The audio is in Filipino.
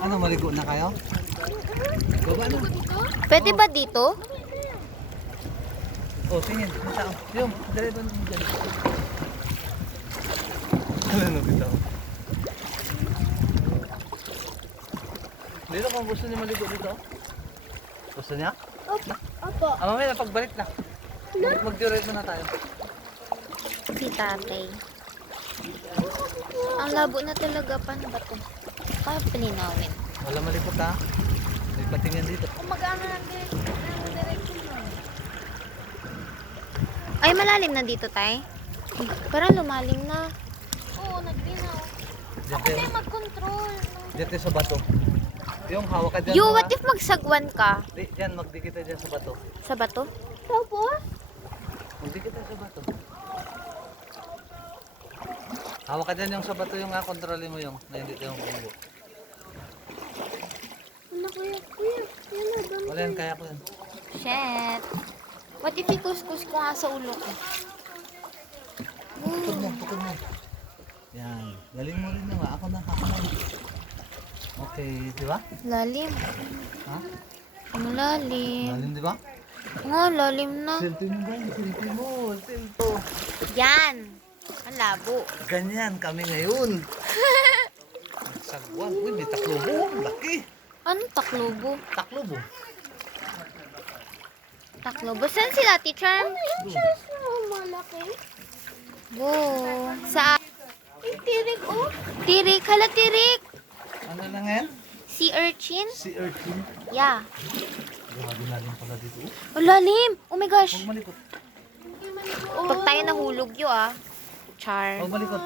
Ano, maligo na kayo? Baba na. Pwede ba dito? Oh, tingin. Punta ko. Yung, dali ba naman dyan? Ano dito? Dito kung gusto niya maligo dito. Gusto niya? Opo. Mamaya pagbalik na. Mag-direct na tayo. Si tatay. Ang labo na talaga. Paano ba ito? Paano paninawin? Wala malikot ha. May patingin dito. Kumagana natin. Ay, malalim na dito, tay. Parang lumalim na. Oo, naglinaw. Diyan Ako tayo. tayo mag-control. Diyan tayo sa bato. Yung hawak ka dyan. You, mga- what if magsagwan ka? Di, dyan, magdikit tayo dyan sa bato. Sa bato? Tapos? Magdikit tayo sa bato. Hawak ka dyan yung sa bato yung kontrolin mo yung na hindi tayo bumbo. Ano kuya? Kuya, yan na. Doon. Wala yan, kaya ko yan. Shit. What if ikuskus ko nga sa ulo ko? Tukod mo, tukod mo. Yan. Galing mo rin naman. Ako na. Okay, di ba? Lalim. Ha? Ang lalim. Galing, di ba? Nga, lalim na. Selfie mo ba? Selfie mo. Selfie. Yan. Ang labo. Ganyan kami ngayon. Sagwan. Uy, may taklobo. Laki. Ano taklobo? Taklobo. Taklobo. Saan sila, teacher? Pictures mo malaki. Wow. Sa Ay, tirik oh. tirik. Hala, tirik. Ano lang yan? Sea urchin? Si Urchin. Yeah. Grabe lalim pala dito. Ang lalim. Oh my gosh. Huwag malikot. Pag tayo nahulog yun, ah. Char. Huwag malikot.